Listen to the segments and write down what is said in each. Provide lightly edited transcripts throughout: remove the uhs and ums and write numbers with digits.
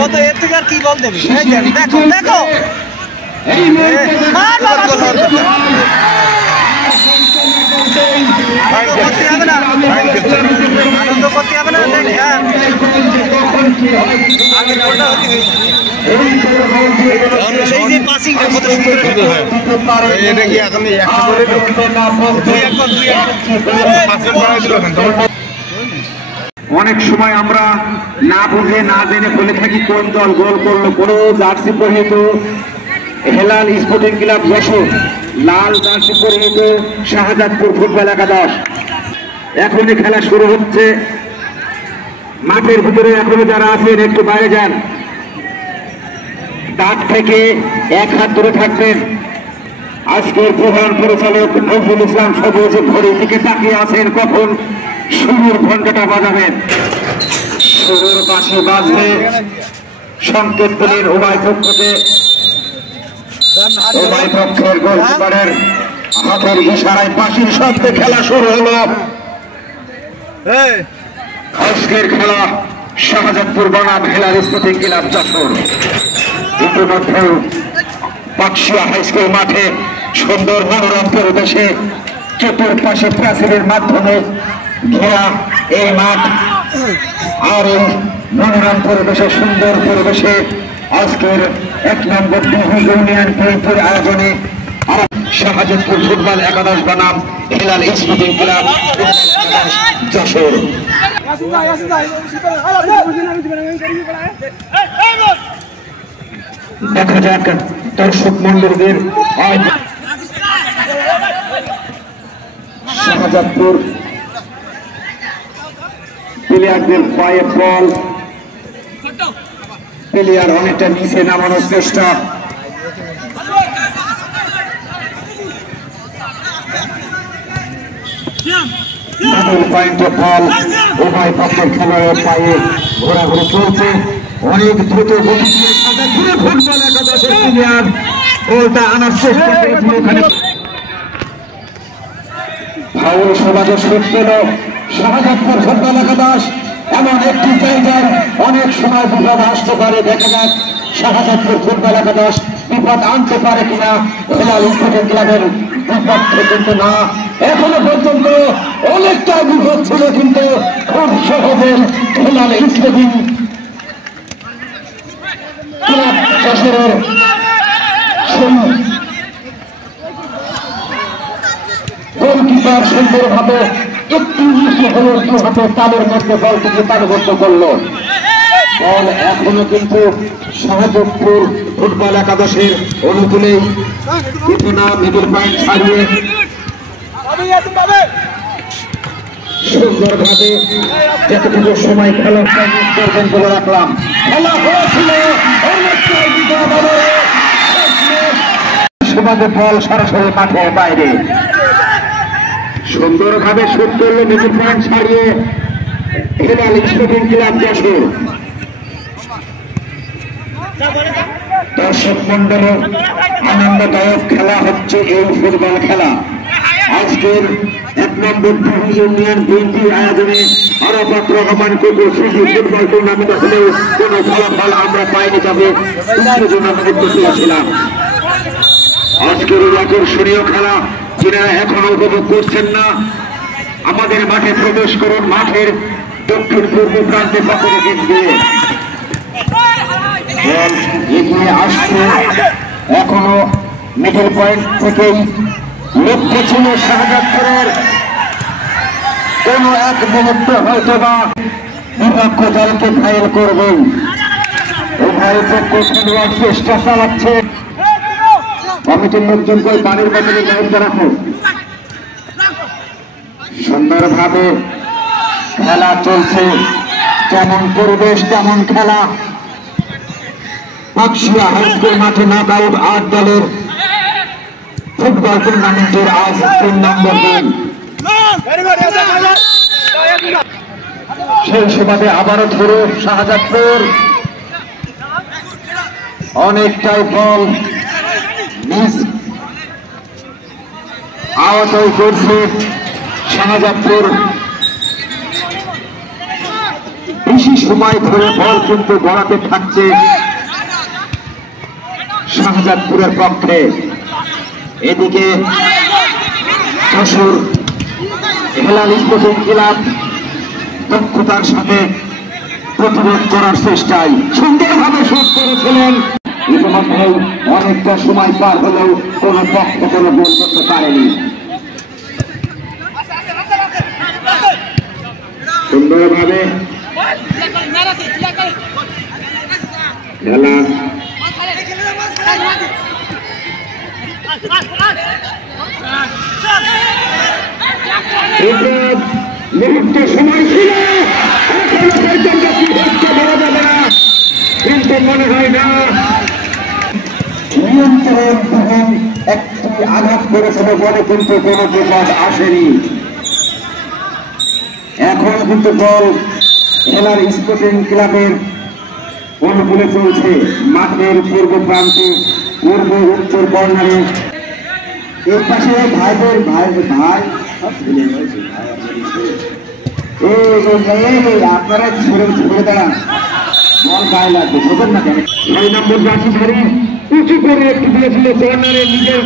কত এর থেকে আর কি বল দেবে? দেখো দেখো করতে হবে না, আনন্দ করতে হবে না। এই যে পাসিংটা কত সুন্দর হয়, এটা কি এখন একটা করে অনেক সময় আমরা না বুঝে না জেনে বলে থাকি কোন দল গোল করলো। কোনো জার্সি পরিহিত হেলাল স্পোর্টিং ক্লাব যশোর, লাল জার্সি পরিহিত শাহজাদপুর ফুটবল একাদশ। এখনই খেলা শুরু হচ্ছে। মাঠের ভিতরে এখনো যারা আছেন একটু বাইরে যান, তার থেকে এক হাত দূরে থাকবেন। আজকের প্রধান পরিচালক নজরুল ইসলাম সবুজ ঘড়ির দিকে তাকিয়ে আছেন কখন শুরুর ঘন্টাটা বাজাবেন। শুরুর পাশে বাজবে সংকেত দিলেন উভয় পক্ষকে। উভয় পক্ষের গোলকিপারের হাতের ইশারায় পাশের শব্দে খেলা শুরু হলো। আজকের খেলা শাহজাদপুর বনাম হেলাল স্পোর্টিং ক্লাব যশোর। ইতিমধ্যে পাকশিয়া হাই স্কুল মাঠে সুন্দর মনোরম পরিবেশে চতুর্পাশে প্রাচীরের মাধ্যমে ঘেরা এই মাঠ। আর এই মনোরম পরিবেশে সুন্দর পরিবেশে আজকের 1 নম্বর ইউনিয়ন পয়েন্টের আয়োজনে শাহজাদপুর ফুটবল একাদশ বনাম হেলাল স্পোর্টিং ক্লাব যশোর। দেখা যাক দর্শক মন্ডলীদের শাহজাদপুর প্লেয়ারদের পায়ে বল, প্লেয়ার অনেকটা নিচে নামানোর চেষ্টা। পয়েন্টে বল উভয় পক্ষের খেলোয়াড়ের পায়ে ঘোরাঘুরি চলছে। অনেক দ্রুত গতি ফুটবল একাদশের প্লেয়ার বলটা আনার চেষ্টা করেছিল। ওখানে ফাউল সমাজের শোধ পেল শাহজাদপুর ফুটবল একাদশ। এমন একটি জায়গায় অনেক সময় বিপদ আসতে পারে। দেখা যাক শাহজাদপুর ফুটবল একাদশ বিপদ আনতে পারে কিনা। হেলাল স্পোর্টিং ক্লাবের বিপদ কিন্তু না, এখনো পর্যন্ত অনেকটা বিপদ ছিল, কিন্তু খুব সহজে হেলাল স্পোর্টিং ক্লাব যশোরের গোলকিপার সুন্দরভাবে একটু নিচে হলেও দু হাতে তালের মধ্যে বলটিকে তালবদ্ধ করলো। বল এখনো কিন্তু শাহজাদপুর ফুটবল একাদশের অনুকূলে। মিডল পয়েন্ট ছাড়িয়ে সুন্দরভাবে যতটুকু সময় খেলা করবেন বলে রাখলাম। খেলা হয়েছিল সুবাদে বল সরাসরি মাঠের বাইরে। সুন্দরভাবে শুট করলো মিডল পয়েন্ট ছাড়িয়ে হেলাল স্পোর্টিং ক্লাব যশোর। দর্শক মন্ডলের আনন্দদায়ক খেলা হচ্ছে এই ফুটবল খেলা। আজকের 1 নম্বর ইউনিয়ন বিএনপি আয়োজনে আরাফাত রহমান কুকুর স্মৃতি ফুটবল টুর্নামেন্ট হলেও কোন ফলাফল আমরা পাইনি, যাবে জন্য ছিলাম। আজকের এই আকর্ষণীয় খেলা যারা এখনো উপভোগ করছেন না, আমাদের মাঠে প্রবেশ করুন। মাঠের দক্ষিণ পূর্ব প্রান্তে পকেটে দিয়ে এগিয়ে আসছে। এখনো মিডল পয়েন্ট থেকেই লক্ষ্য ছিল শাহজাদপুরের কোন এক মুহূর্তে হয়তো বা বিপক্ষ দলকে ঘায়েল করবেন। উভয় পক্ষ খেলোয়াড় চেষ্টা চালাচ্ছে। কমিটির লোকজন কই পানির বোতলে দায়িত্ব রাখো। সুন্দরভাবে খেলা চলছে, যেমন পরিবেশ তেমন খেলা। পাকশিয়া হাই স্কুল মাঠে নকআউট 8 দলের ফুটবল টুর্নামেন্টের আজ 3 নম্বর দিন। সেই সুবাদে আবারও ধরে শাহজাদপুর অনেকটাই বল মিস আওয়াজ করছে শাহজাদপুর। বেশি সময় ধরে বল কিন্তু গড়াতে থাকছে শাহজাদপুরের পক্ষে। এদিকে যশোর হেলাল স্পোর্টিং ক্লাব দক্ষতার সাথে প্রতিরোধ করার চেষ্টায় সুন্দরভাবে শোধ করেছিলেন। ইতিমধ্যে অনেকটা সময় পার হলেও কোন পক্ষ কোনো গোল করতে পারেনি। সুন্দরভাবে খেলা মুহূর্ত সময় ছিল, এখনো পর্যন্ত কি হচ্ছে বলা যাবে না, কিন্তু মনে হয় না নিয়ন্ত্রণ তখন একটি আঘাত করেছিল বলে কিন্তু কোনো বিপদ আসেনি। এখন কিন্তু বল হেলাল স্পোর্টিং ক্লাবের অনুকূলে চলছে। মাঠের পূর্ব প্রান্তে পূর্ব উত্তর কর্নারে এর পাশে ভাইদের ভাই আপনারা ঘুরে দাঁড়ান, বল গায়ে লাগবে, বোঝেন না কেন? 6 নম্বর জার্সি ধরে উঁচু করে একটু দিয়েছিল কর্নারে, নিজের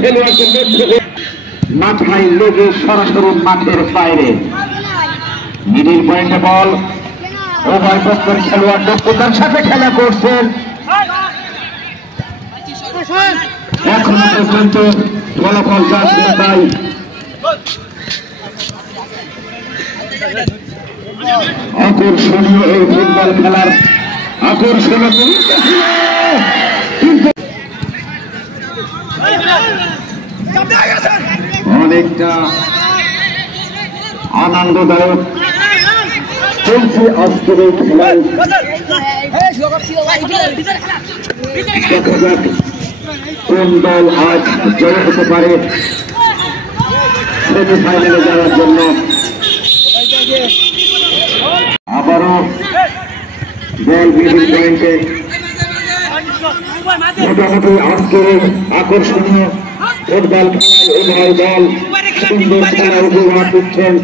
খেলোয়াড়কে লক্ষ্য করে মাথায় লেগে সরাসরি মাঠের বাইরে। মিডিল পয়েন্টে বল, উভয় পক্ষের খেলোয়াড় দক্ষতার সাথে খেলা করছেন। এখনো পর্যন্ত ফলাফল যা ছিল তাই। আকর্ষণীয় এই ফুটবল খেলার আকর্ষণীয় কিন্তু অনেকটা আনন্দদায়ক চলছে আজকের এই খেলায়। দেখা যাক কোন দল আজ জয় হতে পারে সেমিফাইনালে যাওয়ার জন্য। আবারও বল মিডিল পয়েন্টে, মোটামুটি আজকের আকর্ষণীয় ফুটবল খেলায় উভয় দল সুন্দর খেলা উপহার দিচ্ছেন।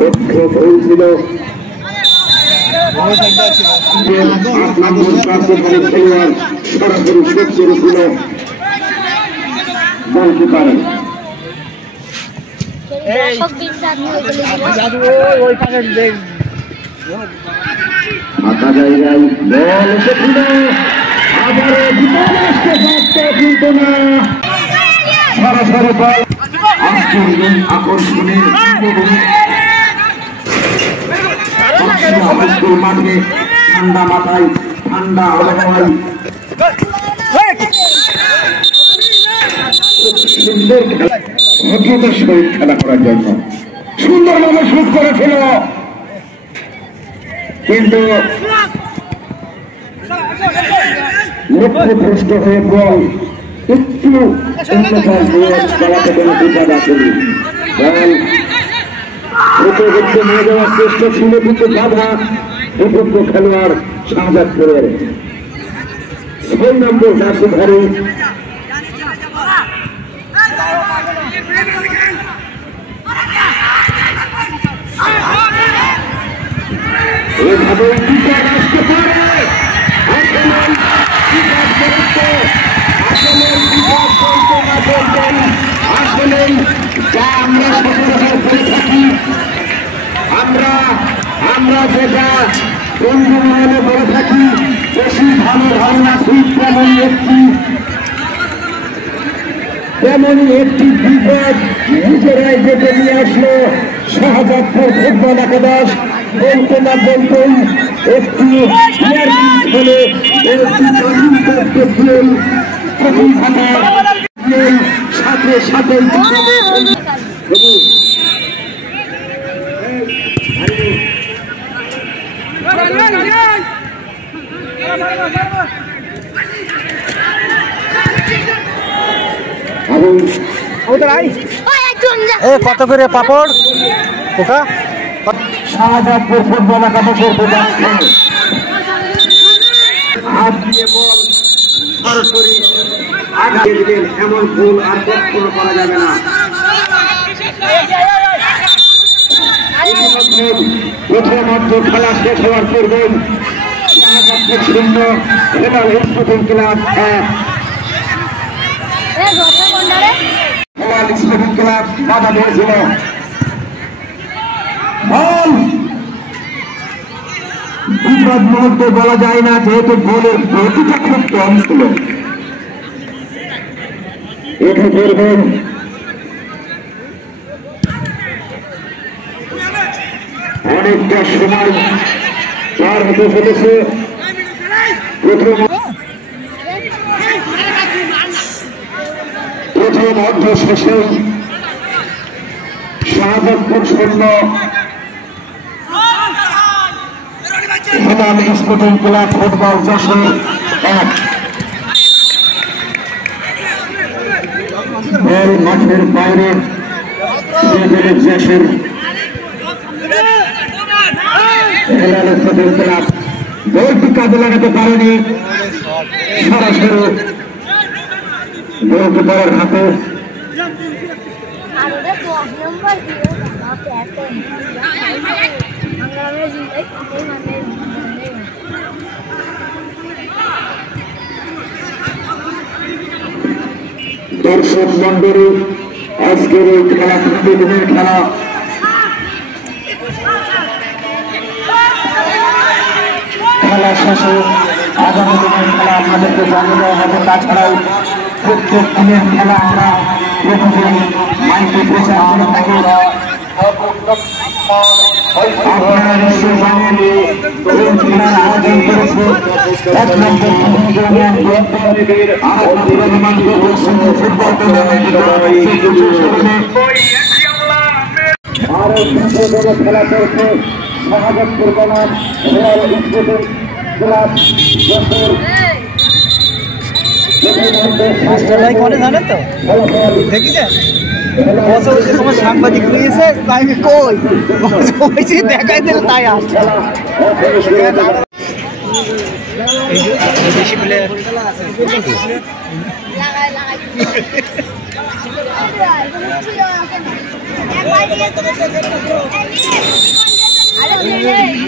লক্ষ্য হয়েছিল খেলোয়াড় সরাসরি শোধ করেছিল গোলকিপার। ফাঁকা জায়গায় বল এসেছিল, আবারও কিন্তু না, সরাসরি বল আকর্ষণের স্কুল মাঠে ঠান্ডা মাথায় ঠান্ডা আবহাওয়ায় সুন্দর খেলা, ভদ্রতার সহিত খেলা করার জন্য সুন্দরভাবে শুট করেছিল, কিন্তু লক্ষ্যভ্রষ্ট হয়ে বল একটু চালাতে কোনো বিপদ আসেনি। বল উপযুক্ত নিয়ে যাওয়ার চেষ্টা ছিল, কিন্তু বাধা উপযুক্ত খেলোয়াড় শাহজাদপুরের 6 নম্বর জার্সি ধরে এভাবে বিপদ আসতে পারে। আসলেই যা আমরা সচরাচর করে থাকি, আমরা যেটা বন্ধু মহলে বলে থাকি, বেশি ভালো ধারণা ঠিক তেমনই একটি বিপদ নিজেরাই ডেকে নিয়ে আসলো শাহজাদপুর ফুটবল একাদশ। বলতে না বলতেই একটি খেলে সাথে সাথে কত করে পাপড় পোকা? শাহজাদপুর ফুটবল একাদশের হাত দিয়ে এমন ভুল আর কখনো করা যাবে না। প্রথমার্ধ খেলা শেষ হওয়ার পূর্বেই শূন্য Helal sporting club 1। Helal sporting club বাধা দিয়েছিল। বল বিপদ মুহূর্তে বলা যায় না, যেহেতু বলের গতিটা খুব কম ছিল। এটা করবেন অনেকটা সময় পার হতে চলেছে। প্রথম অর্ধ শেষে Shahzadpur 0 Helal sporting club football 1। বল মাঠের বাইরে হেলাল স্পোর্টিং ক্লাব বলটি কাজে লাগাতে পারেনি। সরাসরি গোলকিপারের হাতে। দর্শক মন্ডলী, আজকের এই খেলা 2 দিনের খেলা। খেলা শেষে আগামী দিনের খেলা আপনাদেরকে জানিয়ে দেওয়া হবে। তাছাড়াও প্রত্যেক দিনের খেলা আমরা প্রতিদিন মাইকে প্রচার করে থাকি। আপনারা নিশ্চয় জানেন এই খেলার আয়োজন করেছে 1 নম্বর ফুটবল টুর্নামেন্ট। আরো খেলা চলছে শাহজাদপুর বনাম হেলাল স্পোর্টিং ক্লাব। সাংবাদিক রয়েছে আমি কই দেখাই দিল তাই আসছে। বেশি প্লেয়ার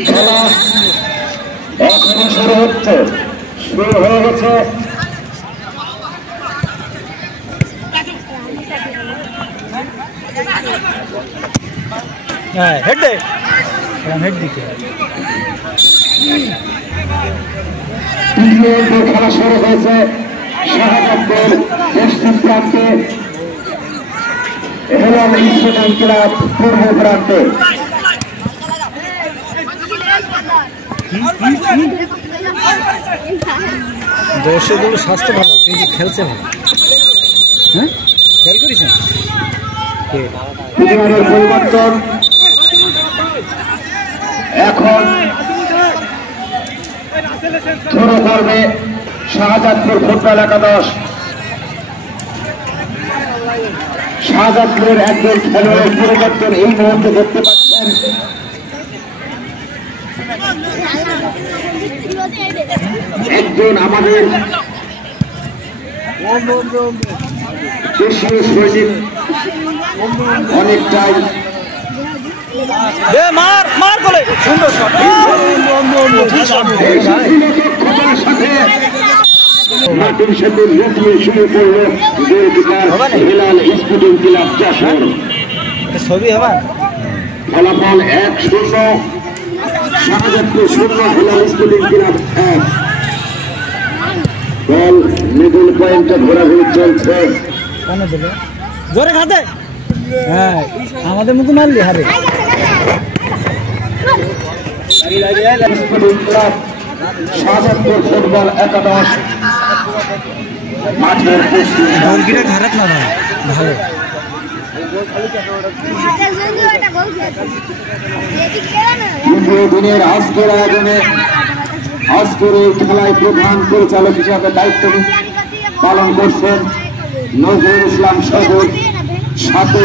খেলা এখনই শুরু হচ্ছে, শুরু হয়ে গেছে। হেড দে হেড দিকে খেলা শুরু হয়েছে। শাহজাদপুর পশ্চিম প্রান্তে, হেলাল স্পোর্টিং ক্লাব পূর্ব প্রান্তে। দর্শকগুলো স্বাস্থ্য ভালো কিন্তু খেলছে ভালো। হ্যাঁ খেয়াল করেছেন পরিবর্তন এখন শুরু করবে শাহজাদপুর ফুটবল একাদশ। শাহজাদপুরের একজন খেলোয়াড়ের পরিবর্তন এই মুহূর্তে দেখতে পাচ্ছেন। একজন আমাদের দেশীয় সৈনিক অনেকটাই মার বলে সুন্দর মাটির সাথে লুটিয়ে শুরু করলো goalkeeper Helal sporting club Jessore. ছবি হবে ফলাফল 1-0 শাহজাদপুর 0 হেলাল স্পোর্টিং ক্লাব 1। বল মিডল পয়েন্টে ঘোরাঘুরি চলছে। জোরে খাতে হ্যাঁ আমাদের মতো মারলি হারে। স্পোর্টিং ক্লাব শাহজাদপুর ফুটবল একাদশ মাঠের পশ্চিম খারাপ না ভাই ভালো। দিনের আজকের আয়োজনে আজকের এই খেলায় প্রধান পরিচালক হিসাবে দায়িত্ব পালন করছেন নজরুল ইসলাম সবুজ। সাথে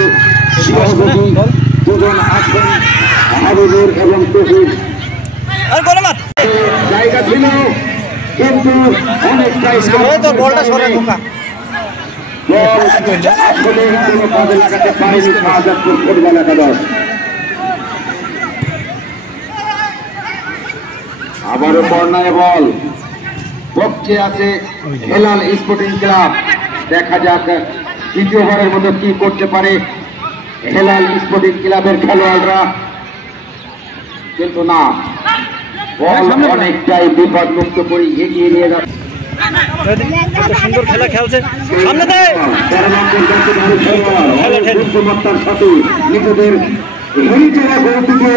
সহযোগী 2 জন আছেন হাবিবুর এবং তহিদ। জায়গা ছিল কিন্তু অনেকটাই বল আসলে কোনো কাজে লাগাতে পারেনি শাহজাদপুর ফুটবল একাদশ। আবারও কর্নারে বল, পক্ষে আছে হেলাল স্পোর্টিং ক্লাব। দেখা যাক তৃতীয়বারের মতো কি করতে পারে হেলাল স্পোর্টিং ক্লাবের খেলোয়াড়রা, কিন্তু না, বল অনেকটাই বিপদ মুক্ত করে এগিয়ে নিয়ে যাচ্ছে। সুন্দর খেলা খেলছে, সামনে দেয় বুদ্ধিমত্তার সাথে নিজেদের হেরিটেরা গতিকে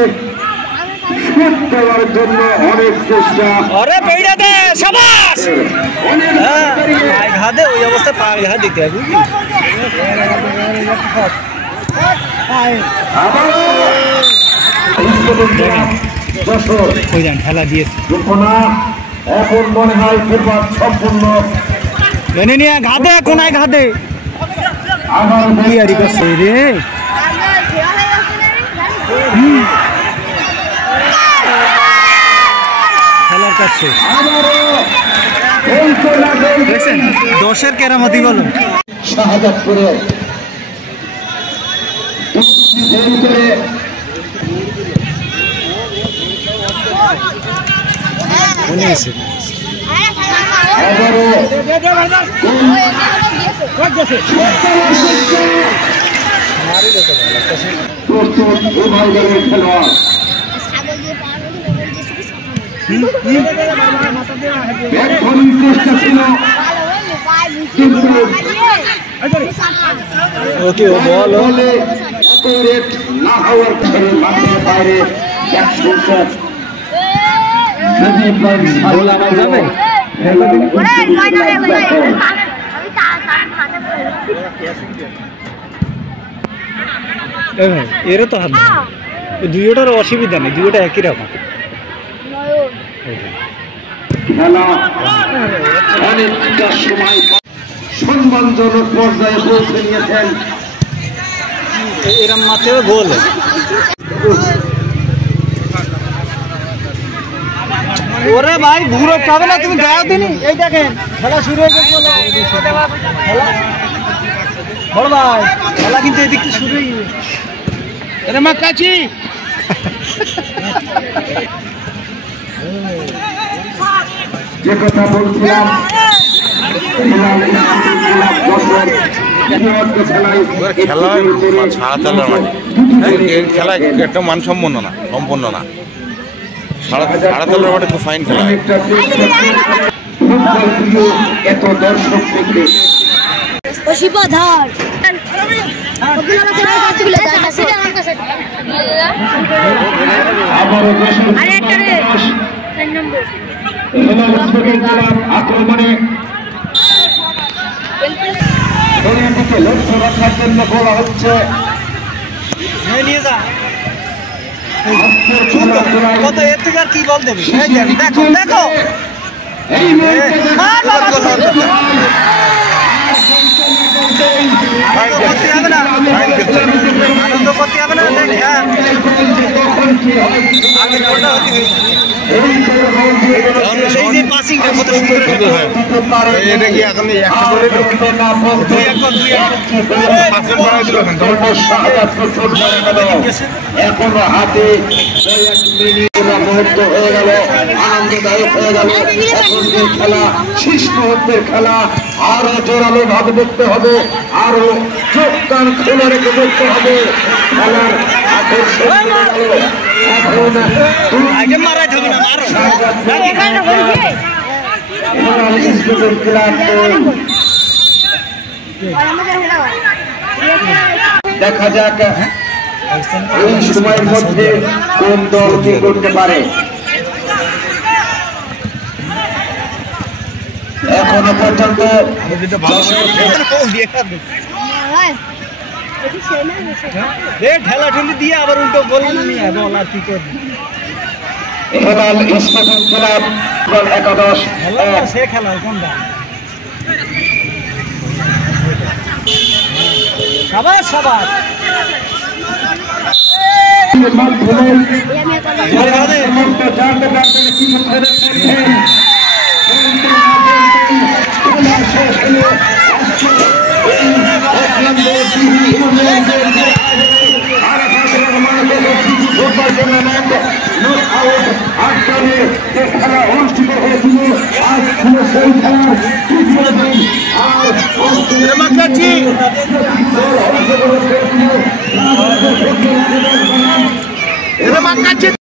শোধ দেওয়ার জন্য অনেক চেষ্টা। ওই অবস্থায় পা ঘা দিতে হবে, খেলা দিয়েছে এখন মনে হয় ফুটবল সম্পূর্ণ মেনে নিয়ে ঘাদে কোনায় ঘাদে রে খেলার কাজ শেষ। দেখছেন 10-এর কেরামতি বলো শাহজাদপুরে ওকে ও বলো না হওয়ার কারণে মাঠের বাইরে যাবে এরও তো হাত দুইটার অসুবিধা নেই, দুইটা একই রকম খেলা অনেকটা সময় সম্মানজনক পর্যায়ে পৌঁছে নিয়েছেন। এরম মাঠেও গোল ওরে ভাই ঘুরো পাবে না, তুমি গাও দিনি। এই দেখেন খেলা শুরু হয়ে গেছে, খেলা বড় ভাই খেলা কিন্তু এদিক থেকে শুরু হয়ে গেছে। আরে মা কাছি যে কথা বলছিলাম খেলা ছাড়া খেলা একটা মানসম্পন্ন না, সম্পন্ন না। সাড়া তলার মাঠে খুব ফাইন খেলা। এত দর্শক দেখে আক্রমণে দিকে লক্ষ্য রাখার জন্য বলা হচ্ছে কত এর থেকে আর কি বল দেবে। দেখো দেখো করতে হবে না, আনন্দ করতে হবে না। এই যে পাসিংটা কত সুন্দর হয়, এটা কি এখন একটা করে এখনো হাতে মুহূর্ত হয়ে গেল, আনন্দদায়ক হয়ে গেল। এখন যে খেলা শেষ মুহূর্তের খেলা, আরো জোরালো ভাবে দেখতে হবে, আরো চোখ কান খোলা রেখে দেখতে হবে। খেলার আকর্ষণ আগে মারাই থাকবে না, মারো দেখা যাক এই সময়ের মধ্যে কোন দল কি করতে পারে। এখনো পর্যন্ত ঠেলা ঠেলি দিয়ে আবার উল্টো গোল নিয়ে বল আর কি করবে। হেলাল স্পোর্টিং ক্লাব একাদশ সে খেলা কোনটা সবাই সবাই ময়দানে যে খেলা অনুষ্ঠিত হয়েছিল আজ ছিল সেই খেলার তৃতীয় দিন। আর অংশগ্রহণ করেছিল